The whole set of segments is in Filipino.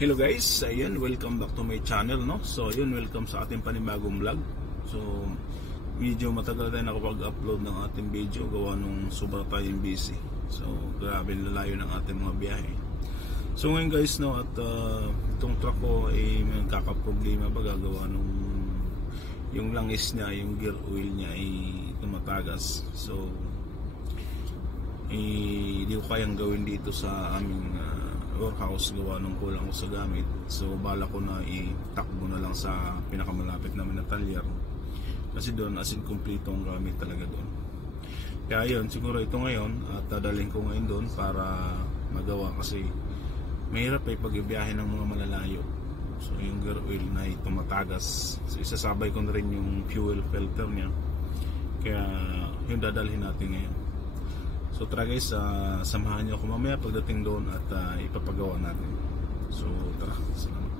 Hello guys, ayun, welcome back to my channel, no? So ayun, welcome sa ating panibagong vlog. So medyo matagal tayo nakapag-upload ng ating video gawa nung sobra tayong busy. So grabe lalayo ng ating mga biyahe. So ngayon guys, no, at itong truck ko ay may nagkakaproblema ba gagawa nung yung langis niya, yung gear oil niya ay tumatagas. So hindi ko kayang gawin dito sa aming warehouse gawa nung kulang ko sa gamit. So bala ko na itakbo na lang sa pinakamalapit namin na talyer, kasi doon as in kompleto ang gamit talaga doon. Kaya yun, siguro ito ngayon at dadalhin ko ngayon doon para magawa, kasi mahirap ay pag-ibiyahe ng mga malalayo. So yung gear oil na tumatagas, so isasabay ko na rin yung fuel filter niya, kaya yung dadalhin natin ngayon. So tara guys, samahan niyo ako mamaya pagdating doon at ipapagawa natin. So tara, salamat.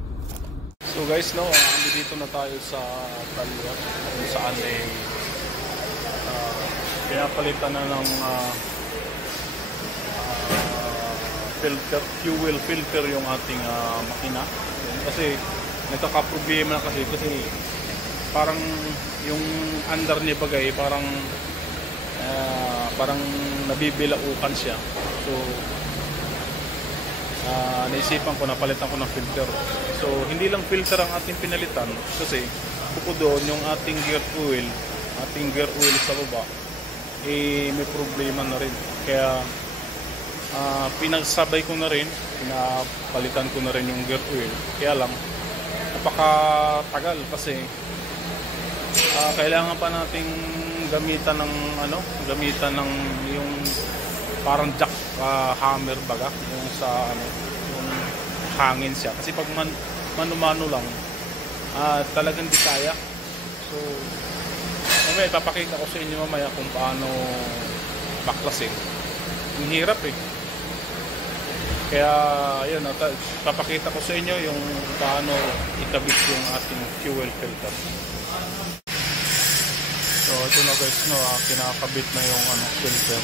So guys, no, dito na tayo sa talyer kung saan pinapalitan na ng filter, fuel filter yung ating makina. Kasi nagkakaproblema na kasi parang yung under niya bagay parang nabibilaukan siya. So naisipan ko na palitan ko ng filter. So hindi lang filter ang ating pinalitan, kasi bukod doon yung ating gear oil sa baba may problema na rin. Kaya pinagsabay ko na rin, pinapalitan ko na rin yung gear oil. Kaya lang napakatagal, kasi kailangan pa nating gamitan ng yung parang jack hammer baga, yung sa yung hangin siya, kasi pag mano-mano lang talagang di kaya. So mamaya ipapakita ko sa inyo mamaya kung paano baklasin. Ang hirap kaya ayun, papakita ko sa inyo yung paano ikabit yung ating fuel filter. So ito na guys, no, kinakabit na yung filter.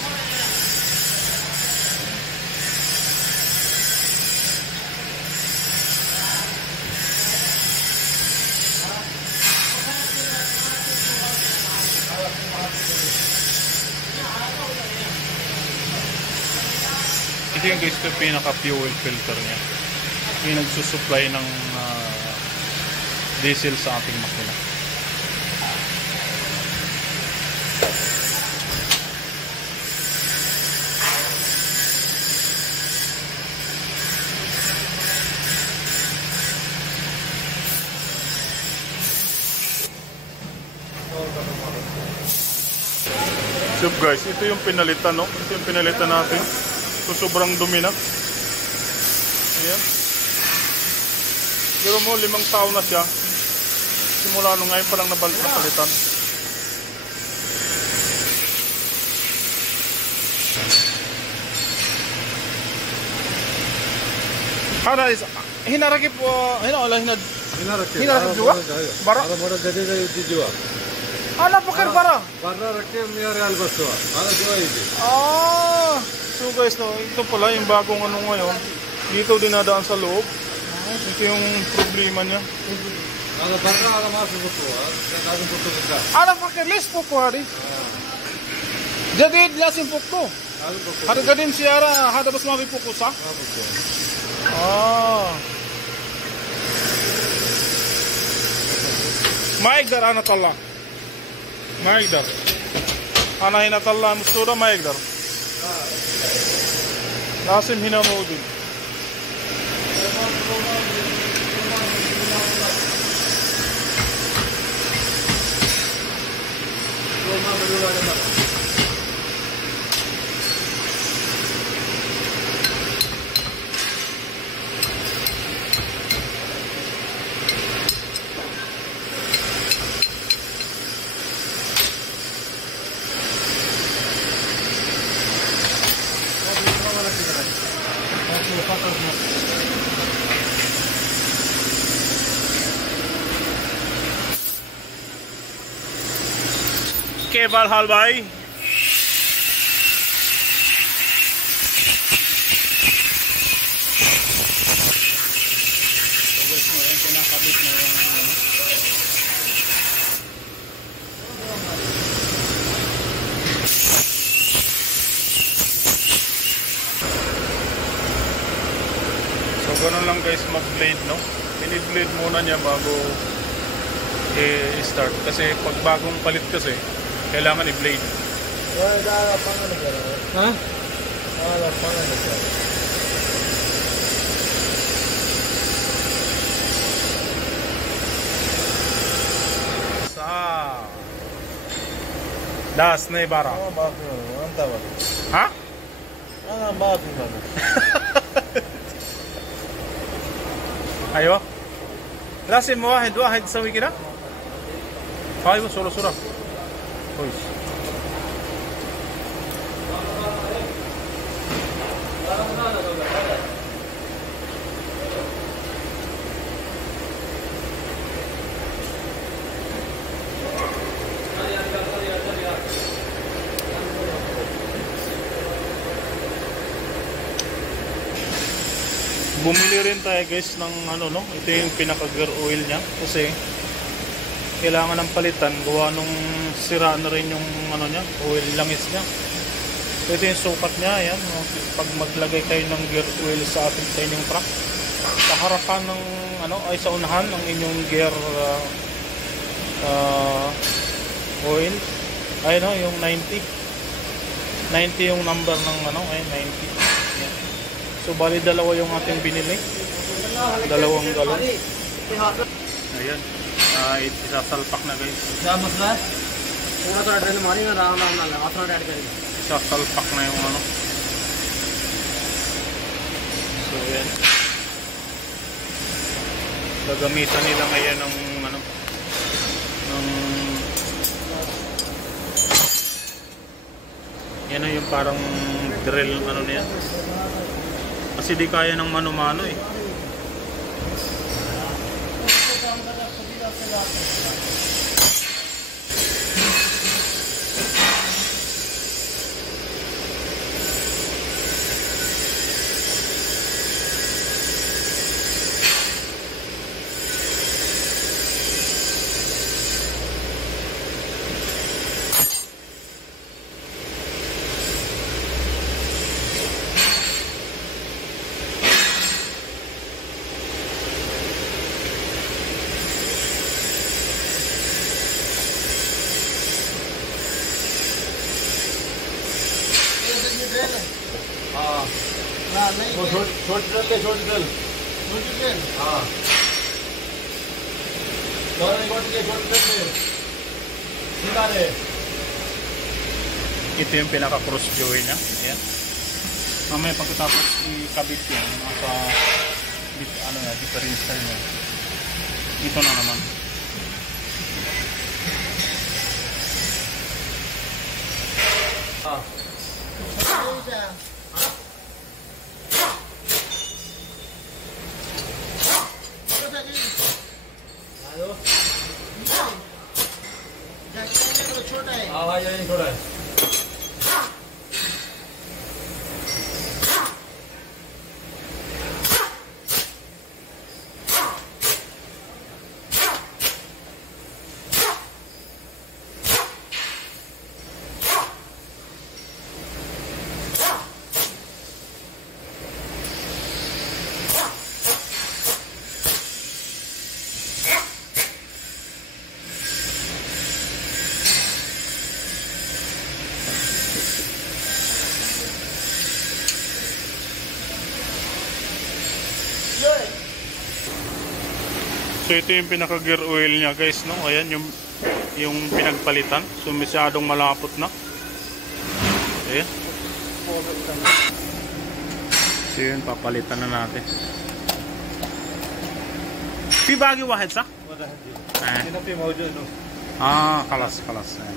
Ito yung guys, ito pinaka fuel filter niya. Yung nagsusupply ng diesel sa ating makina. So guys, ito yung pinalitan, no? Ito yung pinalitan natin. So sobrang dumi na. Ayan. Pero mo 5 taon na siya. Simula nung ngayon pa lang napalitan. Hinarakip juga? Bara? Ana pakar bara? Bara rakip niya real baswa. Ana juwa ito. So guys, no, ito pala yung bagong ngayon. Dito dinadaan sa loob. Ito yung problema niya. Ana bara ana masuk baswa. Kadang putus ka. Ana pakar list po hari. Jadi lasin pukto. Harga din siara hada bas magi pukusa. Maigdar ana talla. ما يقدر. أنا هنا طلع مستورة ما يقدر. لازم هنا موجود. केवल हाल भाई ganun lang guys mag-blade, no? Pini-blade muna niya bago i-start. Kasi pag bagong palit kasi, kailangan i-blade. Ha? Das na ibara. Ha? ايوه لازم واحد يسوي كده. ايوه صورة كويس. Bumili rin tayo guys ng ano, no? Ito yung pinaka gear oil niya kasi kailangan ng palitan gawa nung sira na rin yung ano niya, oil langis niya. So, ito yung sukat niya, ayan, no? Pag maglagay kayo ng gear oil sa ating sa inyong truck, sa harapan ng ano ay sa unahan ng inyong gear oil ay no, yung 90 yung number ng ano ay 90. So bali dalawa yung ating binili. Dalawang galon. Ayan. Isasalpak na guys. Isasalpak na yung ano. So ayan. Gagamitan nila ngayon ng ano ng yan na yung parang drill ano niya. Kasi di kaya ng mano-mano eh. Ito yung pinaka-cross joy niya. Ayan. Mamaya pagkatapos ikabit yan, nasa ano na, differential niya. Ito na naman. So ito yung pinaka gear oil niya guys, no? Ayan yung pinagpalitan. So masyadong malapot na. Ayan. So yun, papalitan na natin. Fi bagi wahid sa? Kalas. Ayan.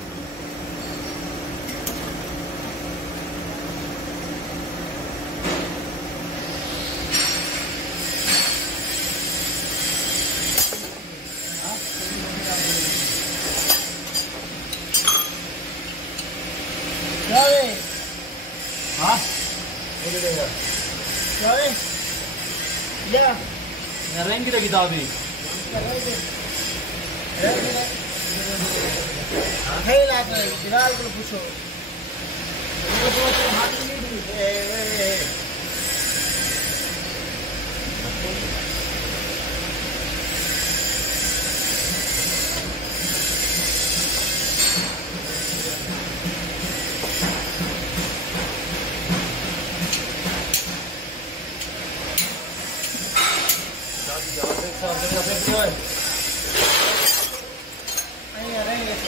Rengi de gidabi. Hey la kare, dilal ko puso. Ko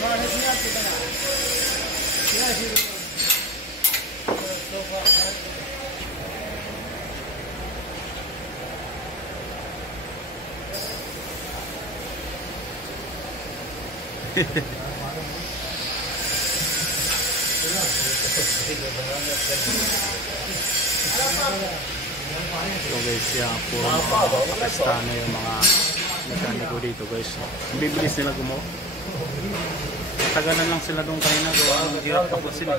So guys, yan po mga Pakistano yung mga mekaniko dito guys. Bibilis nila gumawa. Tagalan lang sila doon kanina gawa ng hirap tapusin.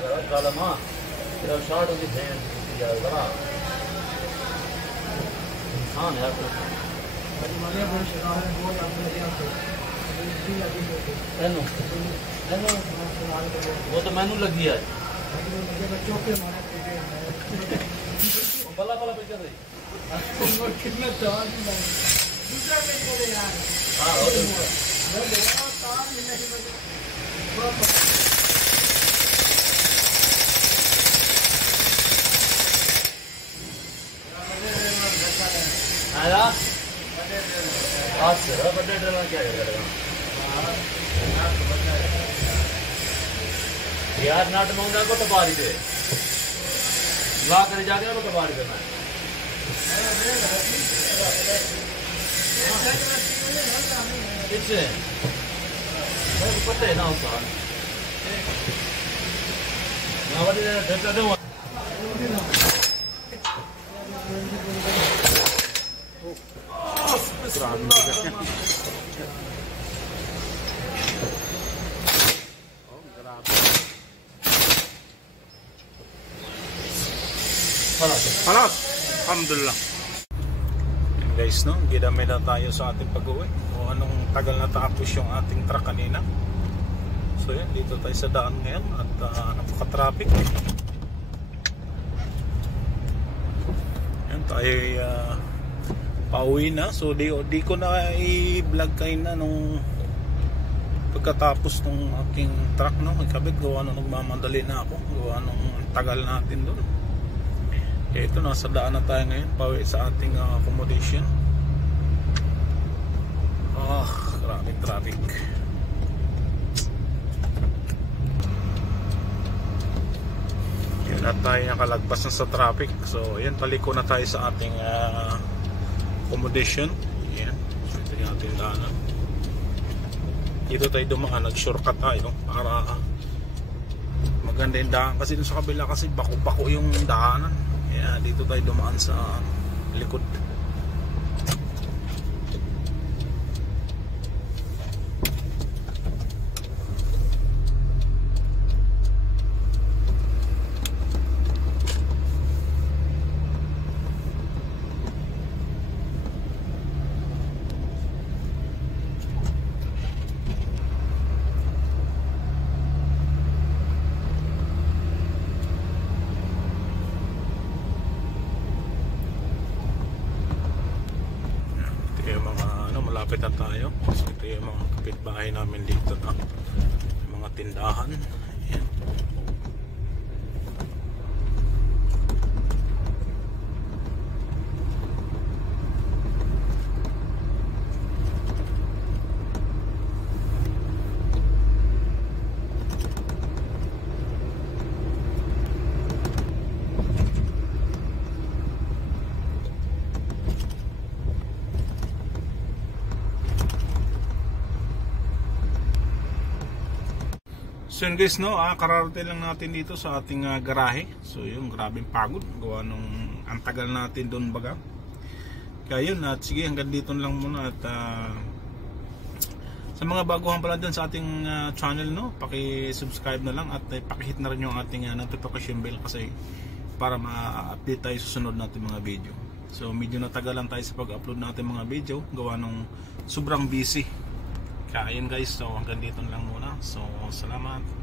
वो तो मैंने लग गया बला बला पे कर रही यार नाट मंगना को तो बारी दे ला कर जाके ना तो बारी देना किससे मुझे पता है ना उसका ना वाली देखा दो Grabe bigat niya. Oh, grabe. Halas! Alhamdulillah. Yan guys, no? Gidamay na tayo sa ating pag-uwi. O anong tagal na tapos yung ating truck kanina. So yan, dito tayo sa daan ngayon at napaka-traffic. Yan tayo pauwi na. So di ko na i-vlog kayo na nung pagkatapos ng aking truck, no? Ikabit, gawa nung nagmamadali na ako, gawa nung tagal natin doon. Ito, nasa daan na tayo ngayon, pauwi sa ating accommodation. Maraming traffic. Yan na tayo nakalagpas na sa traffic. So yan, paliko na tayo sa ating accommodation. Yan, so ito yung ating daanan. Dito tayo dumaan, nag-shortcut tayo para maganda yung daan, kasi dun sa kabila kasi bako-bako yung daanan. Yan, dito tayo dumaan sa likod. Malapit na tayo. So, ito yung mga kapitbahay namin dito na mga tindahan. Ayan. So yun guys, no, kararating lang natin dito sa ating garahe. So yun, grabing pagod. Gawa nung ang tagal natin doon baga. Kaya yun, at sige, hanggang dito lang muna. At sa mga baguhan pala dyan sa ating channel, no, paki-subscribe na lang at paki-hit na rin yung ating notification bell kasi para ma-update tayo sa susunod natin mga video. So medyo natagalan tayo sa pag-upload natin mga video. Gawa nung sobrang busy. Kaya yun guys, so hanggang dito lang muna. So salamat.